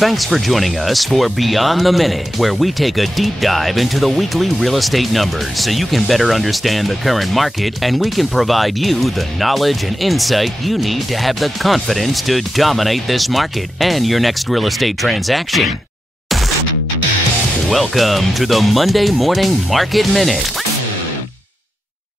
Thanks for joining us for Beyond the Minute, where we take a deep dive into the weekly real estate numbers so you can better understand the current market and we can provide you the knowledge and insight you need to have the confidence to dominate this market and your next real estate transaction. Welcome to the Monday Morning Market Minute.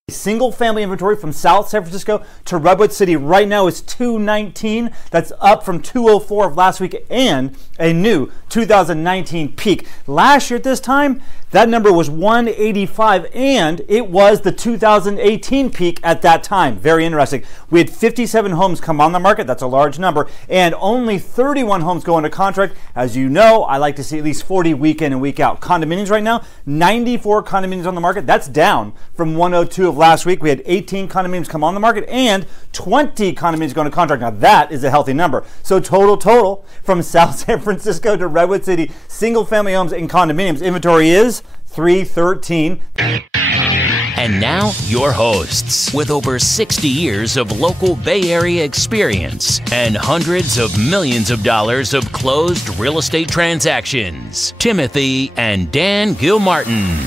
Single family inventory from South San Francisco to Redwood City right now is 219. That's up from 204 of last week and a new 2019 peak. Last year at this time, that number was 185 and it was the 2018 peak at that time. Very interesting. We had 57 homes come on the market. That's a large number. And only 31 homes go into contract. As you know, I like to see at least 40 week in and week out. Condominiums right now, 94 condominiums on the market. That's down from 102 of last week. We had 18 condominiums come on the market and 20 condominiums going to contract. Now that is a healthy number. So total from South San Francisco to Redwood City, single family homes and condominiums inventory is 313. And now your hosts with over 60 years of local Bay Area experience and hundreds of millions of dollars of closed real estate transactions, Timothy and Dan Gilmartin.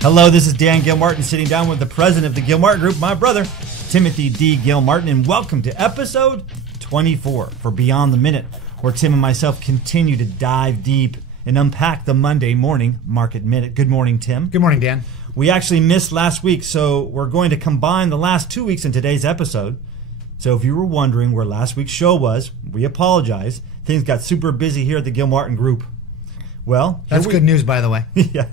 Hello, this is Dan Gilmartin sitting down with the president of the Gilmartin Group, my brother, Timothy D. Gilmartin, and welcome to episode 24 for Beyond the Minute, where Tim and myself continue to dive deep and unpack the Monday morning market minute. Good morning, Tim. Good morning, Dan. We actually missed last week, so we're going to combine the last 2 weeks in today's episode. So if you were wondering where last week's show was, we apologize. Things got super busy here at the Gilmartin Group. Well, that's good news, by the way. Yeah.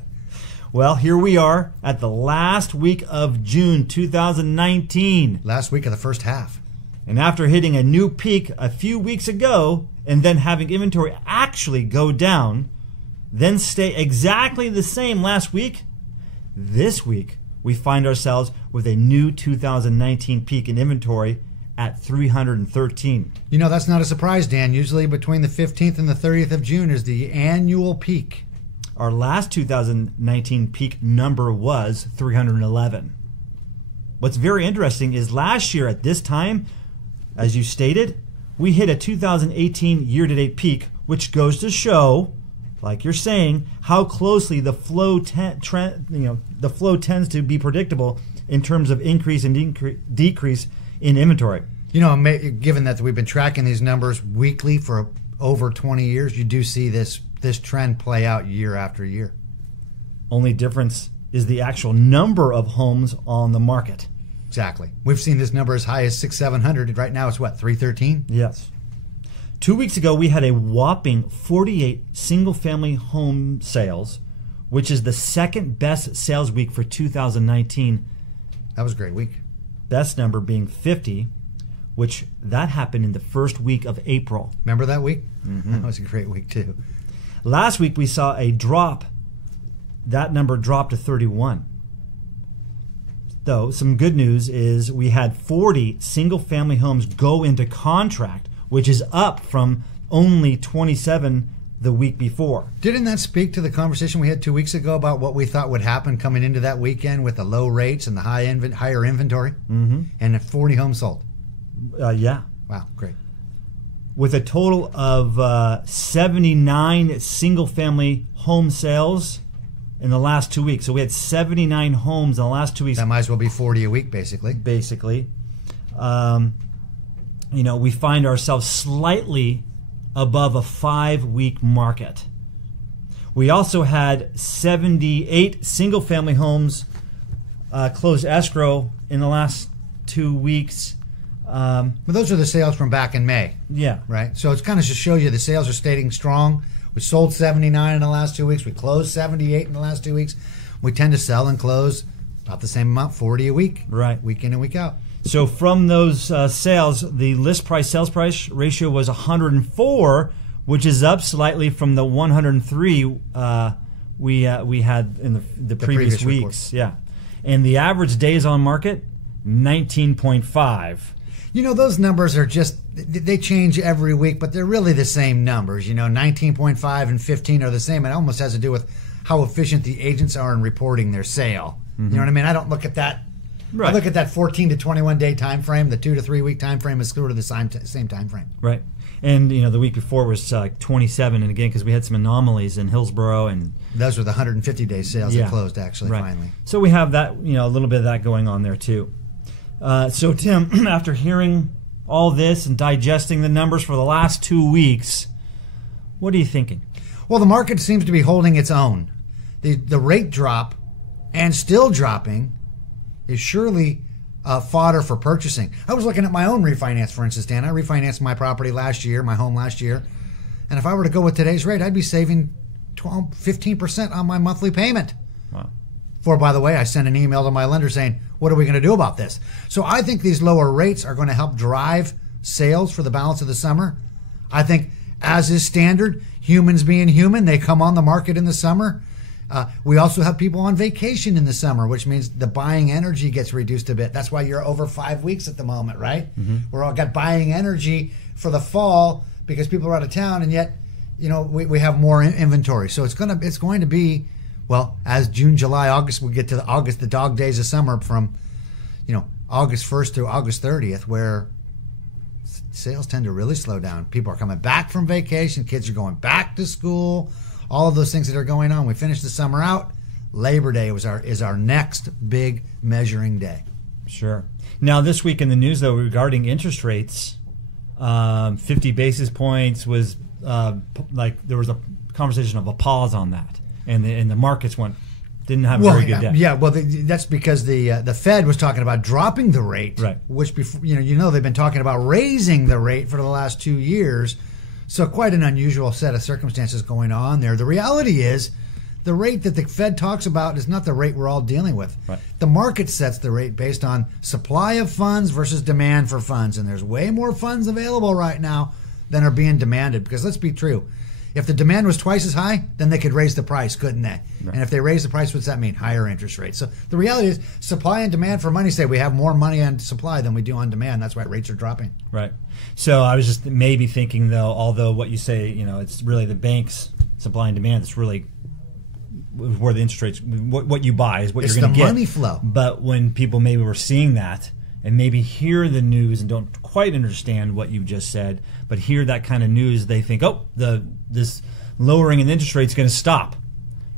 Well, here we are at the last week of June 2019. Last week of the first half. And after hitting a new peak a few weeks ago and then having inventory actually go down, then stay exactly the same last week, this week we find ourselves with a new 2019 peak in inventory at 313. You know, that's not a surprise, Dan. Usually between the 15th and the 30th of June is the annual peak. Our last 2019 peak number was 311. What's very interesting is last year at this time, as you stated, we hit a 2018 year-to-date peak, which goes to show, like you're saying, how closely the flow the flow tends to be predictable in terms of increase and decrease in inventory. You know, given that we've been tracking these numbers weekly for over 20 years, you do see this trend play out year after year. Only difference is the actual number of homes on the market. Exactly. We've seen this number as high as 600-700. Right now it's what, 313? Yes. 2 weeks ago, we had a whopping 48 single-family home sales, which is the second best sales week for 2019. That was a great week. Best number being 50, which that happened in the first week of April. Remember that week? Mm-hmm. That was a great week too. Last week we saw a drop. That number dropped to 31. Though some good news is we had 40 single-family homes go into contract, which is up from only 27 the week before. Didn't that speak to the conversation we had 2 weeks ago about what we thought would happen coming into that weekend with the low rates and the higher inventory? Mm-hmm. And 40 homes sold. Yeah. Wow, great. With a total of 79 single-family home sales in the last 2 weeks. So we had 79 homes in the last 2 weeks. That might as well be 40 a week, basically. You know, we find ourselves slightly above a 5-week market. We also had 78 single-family homes close escrow in the last 2 weeks. But those are the sales from back in May. Yeah. Right? So it's kind of to show you the sales are staying strong. We sold 79 in the last 2 weeks. We closed 78 in the last 2 weeks. We tend to sell and close about the same amount, 40 a week. Right. Week in and week out. So from those sales, the list price sales price ratio was 104, which is up slightly from the 103 we had in the previous weeks. Yeah. And the average days on market, 19.5. You know, those numbers are just, they change every week, but they're really the same numbers. You know, 19.5 and 15 are the same. It almost has to do with how efficient the agents are in reporting their sale. Mm-hmm. You know what I mean? I don't look at that. Right. I look at that 14 to 21 day time frame. The 2 to 3 week time frame is sort of the same time frame. Right. And the week before was 27, and again because we had some anomalies in Hillsborough, and those were the 150-day sales that closed actually finally. So we have that, a little bit of that going on there too. So Tim, after hearing all this and digesting the numbers for the last 2 weeks, what are you thinking? Well, the market seems to be holding its own. The rate drop, and still dropping, is surely fodder for purchasing. I was looking at my own refinance, for instance, Dan. I refinanced my property last year, my home last year, and if I were to go with today's rate, I'd be saving 15% on my monthly payment. Wow. By the way, I sent an email to my lender saying, what are we going to do about this? So I think these lower rates are going to help drive sales for the balance of the summer. I think, as is standard, humans being human, they come on the market in the summer. We also have people on vacation in the summer, which means the buying energy gets reduced a bit. That's why you're over 5 weeks at the moment, right? Mm-hmm. We're all got buying energy for the fall because people are out of town, and yet, we have more inventory. So it's going to be, well, as June, July, August, we get to the dog days of summer from, August 1st to August 30th, where sales tend to really slow down. People are coming back from vacation. Kids are going back to school. All of those things that are going on. We finished the summer out. Labor Day is our next big measuring day. Sure. Now, this week in the news, though, regarding interest rates, 50 basis points was there was a conversation of a pause on that, and the markets didn't have a very good day. Yeah, well, that's because the Fed was talking about dropping the rate, right? Which before, they've been talking about raising the rate for the last 2 years. So quite an unusual set of circumstances going on there. The reality is the rate that the Fed talks about is not the rate we're all dealing with. Right. The market sets the rate based on supply of funds versus demand for funds. And there's way more funds available right now than are being demanded. Because let's be true. If the demand was twice as high, then they could raise the price, couldn't they? Right. And if they raise the price, what's that mean? Higher interest rates. So the reality is supply and demand for money say we have more money on supply than we do on demand. That's why rates are dropping. Right. So I was just maybe thinking, though, although what you say, it's really the banks, supply and demand, it's really where the interest rates, what you buy is what you're going to get. It's the money flow. But when people maybe were seeing that and maybe hear the news and don't quite understand what you just said, but hear that kind of news, they think, this lowering in interest rate is going to stop.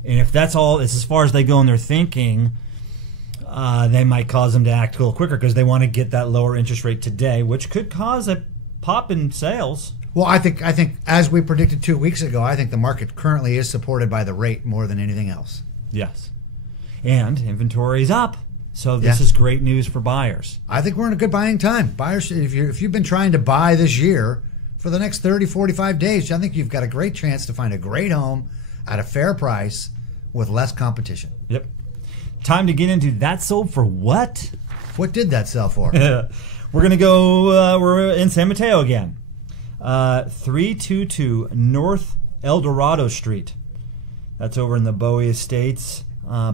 And if that's all, it's as far as they go in their thinking, they might cause them to act a little quicker because they want to get that lower interest rate today, which could cause a pop in sales. Well, I think as we predicted 2 weeks ago, I think the market currently is supported by the rate more than anything else. Yes. And inventory is up. So this is great news for buyers. I think we're in a good buying time. Buyers, if you've been trying to buy this year, for the next 30, 45 days, I think you've got a great chance to find a great home at a fair price with less competition. Yep. Time to get into that sold for what? What did that sell for? We're going to go, we're in San Mateo again. 322 North El Dorado Street. That's over in the Bowie Estates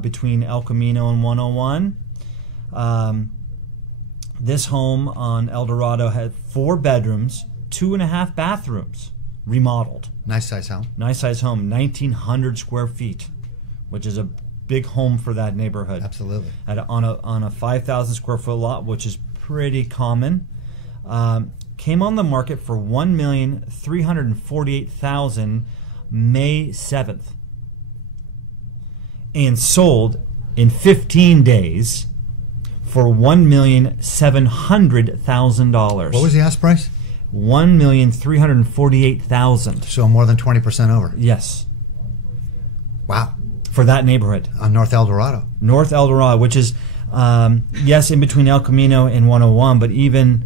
between El Camino and 101. This home on El Dorado had 4 bedrooms, 2.5 bathrooms, remodeled. Nice size home. Nice size home, 1,900 square feet, which is a big home for that neighborhood. Absolutely. On a 5,000 square foot lot, which is pretty common. Came on the market for $1,348,000 May 7th, and sold in 15 days for $1,700,000. What was the ask price? $1,348,000. So more than 20% over. Yes. Wow. For that neighborhood. On North El Dorado. North El Dorado, which is, yes, in between El Camino and 101, but even...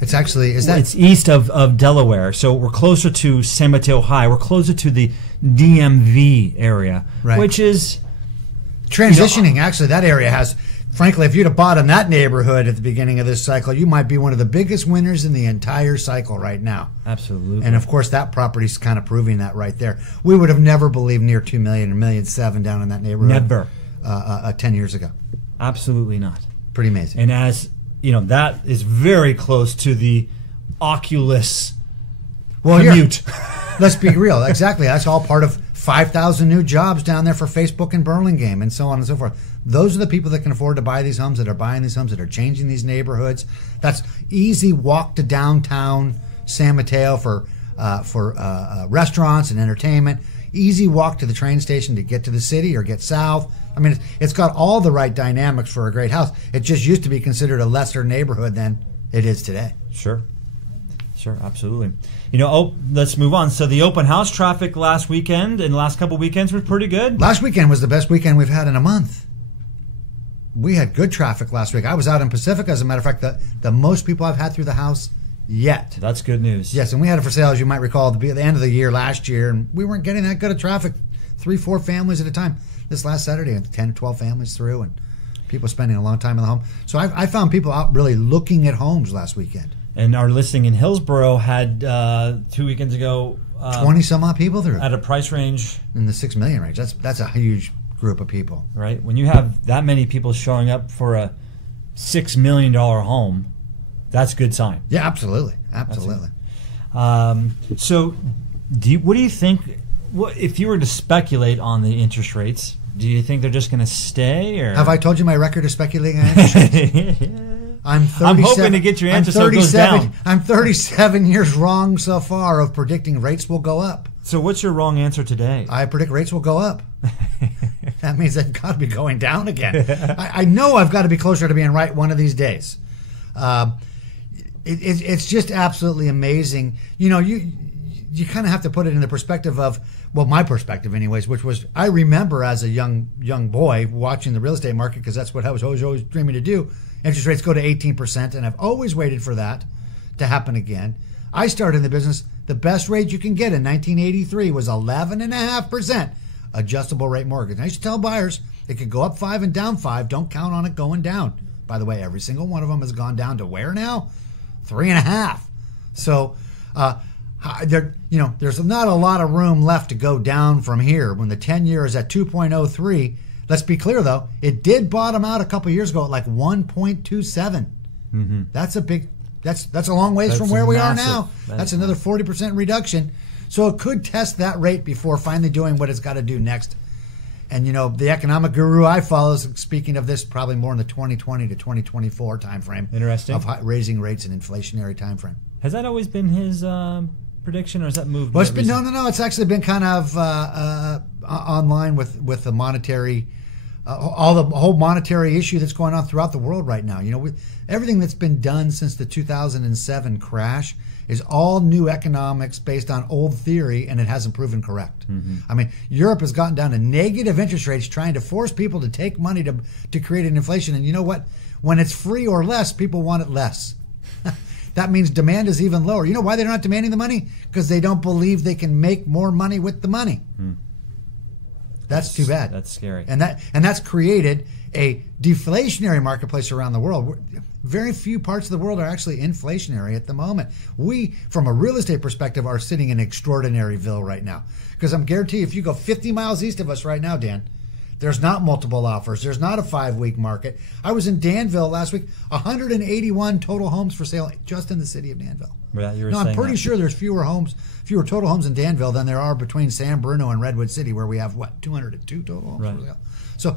it's actually, it's east of Delaware, so we're closer to San Mateo High. We're closer to the DMV area, right, which is... Transitioning, actually, that area has... Frankly, if you'd have bought in that neighborhood at the beginning of this cycle, you might be one of the biggest winners in the entire cycle right now. Absolutely. And, of course, that property's kind of proving that right there. We would have never believed near $2 million or $1.7 million down in that neighborhood. Never. 10 years ago. Absolutely not. Pretty amazing. And as, that is very close to the Oculus commute. Let's be real. Exactly. That's all part of 5,000 new jobs down there for Facebook and Burlingame and so on and so forth. Those are the people that can afford to buy these homes, that are buying these homes, that are changing these neighborhoods. That's easy walk to downtown San Mateo for restaurants and entertainment. Easy walk to the train station to get to the city or get south. I mean, it's got all the right dynamics for a great house. It just used to be considered a lesser neighborhood than it is today. Sure, absolutely. Let's move on. So the open house traffic last weekend and the last couple weekends were pretty good. Last weekend was the best weekend we've had in a month. We had good traffic last week. I was out in Pacifica, as a matter of fact, the most people I've had through the house yet. That's good news. Yes, and we had it for sale, as you might recall, at the end of the year last year, and we weren't getting that good of traffic, 3-4 families at a time. This last Saturday, 10, 12 families through, and people spending a long time in the home. So I found people out really looking at homes last weekend. And our listing in Hillsboro had 2 weekends ago 20 some odd people through at a price range in the 6 million range. That's a huge group of people. Right. When you have that many people showing up for a $6 million home, that's a good sign. Yeah, absolutely. So, what do you think? If you were to speculate on the interest rates, do you think they're just going to stay? Or have I told you my record of speculating on interest rates? I'm hoping to get your answer so it goes down. I'm 37 years wrong so far of predicting rates will go up. So what's your wrong answer today? I predict rates will go up. That means they've got to be going down again. I know I've got to be closer to being right one of these days. It's just absolutely amazing. You kind of have to put it in the perspective of, well, my perspective anyways, which was I remember as a young boy watching the real estate market, because that's what I was always dreaming to do. Interest rates go to 18%, and I've always waited for that to happen again. I started in the business. The best rate you can get in 1983 was 11.5% adjustable rate mortgage. And I used to tell buyers it could go up 5 and down 5. Don't count on it going down. By the way, every single one of them has gone down to where now? 3.5. So, there's not a lot of room left to go down from here. When the 10-year is at 2.03, let's be clear though, it did bottom out a couple years ago at like 1.27. Mm-hmm. That's a long ways from where we are now. That's another 40% reduction. So it could test that rate before finally doing what it's got to do next. And the economic guru I follow is speaking of this probably more in the 2020 to 2024 timeframe. Interesting. Of raising rates in inflationary timeframe. Has that always been his prediction, or has that moved? Well, it's been no. It's actually been kind of online with the monetary, the whole monetary issue that's going on throughout the world right now. Everything that's been done since the 2007 crash is all new economics based on old theory, and it hasn't proven correct. Mm-hmm. I mean, Europe has gotten down to negative interest rates, trying to force people to take money to create an inflation. And you know what? When it's free or less, people want it less. That means demand is even lower. You know why they're not demanding the money? Because they don't believe they can make more money with the money. That's too bad. That's scary. And that's created a deflationary marketplace around the world. Very few parts of the world are actually inflationary at the moment. We, from a real estate perspective, are sitting in extraordinaryville right now. Because I'm guaranteed if you go 50 miles east of us right now, Dan, there's not multiple offers. There's not a 5-week market. I was in Danville last week, 181 total homes for sale just in the city of Danville. Yeah, I'm pretty sure there's fewer total homes in Danville than there are between San Bruno and Redwood City, where we have, 202 total homes for sale. So,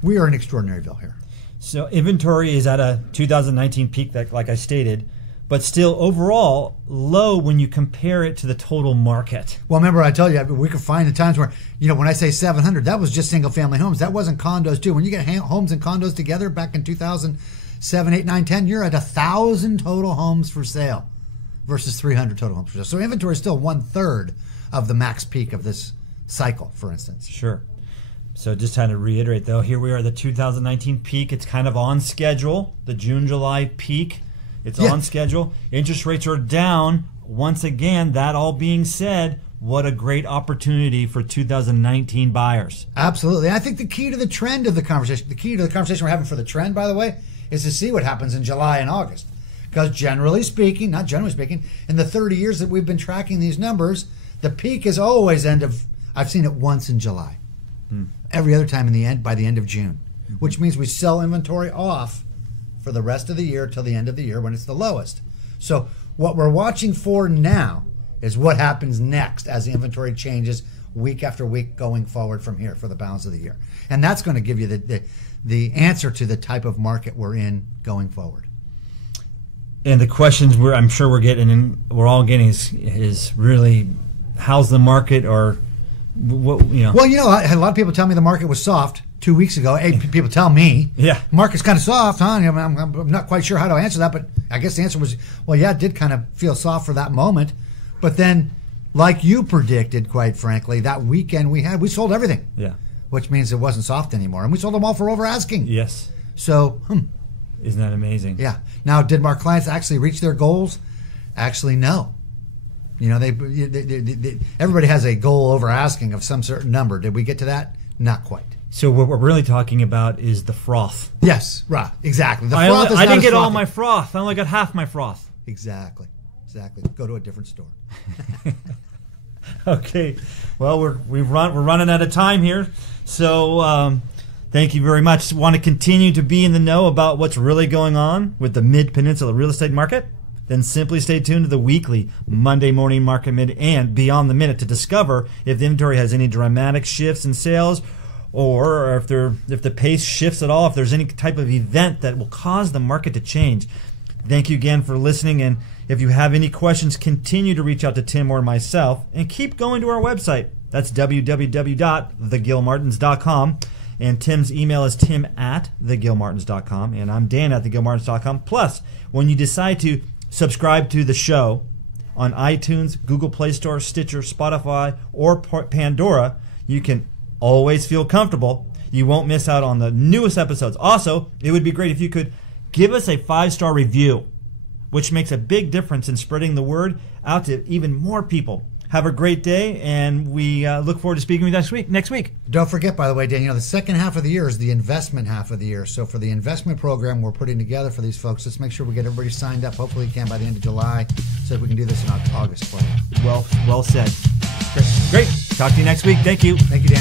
we are in extraordinaryville here. So inventory is at a 2019 peak, like I stated, but still overall low when you compare it to the total market. Well, remember I told you, we could find the times where, when I say 700, that was just single-family homes. That wasn't condos, too. When you get homes and condos together back in 2007, 8, 9, 10, you're at 1,000 total homes for sale versus 300 total homes for sale. So inventory is still 1/3 of the max peak of this cycle, for instance. Sure. So just trying to reiterate, though, here we are at the 2019 peak. It's kind of on schedule. The June-July peak, it's on schedule. Interest rates are down. Once again, that all being said, what a great opportunity for 2019 buyers. Absolutely. I think the key to the trend of the conversation, we're having for the trend, by the way, is to see what happens in July and August. Because generally speaking, in the 30 years that we've been tracking these numbers, the peak is always I've seen it once in July. Every other time by the end of June, which means we sell inventory off for the rest of the year till the end of the year when it's the lowest. So what we're watching for now is what happens next as the inventory changes, week after week going forward from here for the balance of the year. And that's going to give you the answer to the type of market we're in going forward. And the questions I'm sure we're all getting is really, how's the market, or what, you know? Well, you know, a lot of people tell me the market was soft 2 weeks ago. Hey, people tell me, yeah, market's kind of soft, huh? I'm not quite sure how to answer that, but I guess the answer was, well, yeah, it did kind of feel soft for that moment. But then, like you predicted, quite frankly, that weekend we sold everything. Yeah. Which means it wasn't soft anymore. And we sold them all for over asking. Yes. So, Isn't that amazing? Yeah. Now, did our clients actually reach their goals? Actually, no. You know, they everybody has a goal over asking of some certain number. Did we get to that? Not quite. So what we're really talking about is the froth. Yes, right. Exactly. The froth I didn't get all my froth. I only got half my froth. Exactly. Go to a different store. Okay. Well, we're running out of time here. So thank you very much. Want to continue to be in the know about what's really going on with the Mid-Peninsula real estate market? Then simply stay tuned to the weekly Monday morning market minute and Beyond the Minute to discover if the inventory has any dramatic shifts in sales, or if the pace shifts at all, if there's any type of event that will cause the market to change. Thank you again for listening, and if you have any questions, continue to reach out to Tim or myself, and keep going to our website. That's www.thegilmartins.com, and Tim's email is tim@thegilmartins.com, and I'm dan@thegilmartins.com. Plus, when you decide to subscribe to the show on iTunes, Google Play Store, Stitcher, Spotify, or Pandora, you can always feel comfortable. You won't miss out on the newest episodes. Also, it would be great if you could give us a 5-star review, which makes a big difference in spreading the word out to even more people. Have a great day, and we look forward to speaking with you next week. Don't forget, by the way, Dan, the second half of the year is the investment half of the year. So for the investment program we're putting together for these folks, let's make sure we get everybody signed up. Hopefully we can by the end of July, so we can do this in August for you. Well said. Great. Talk to you next week. Thank you. Thank you, Dan.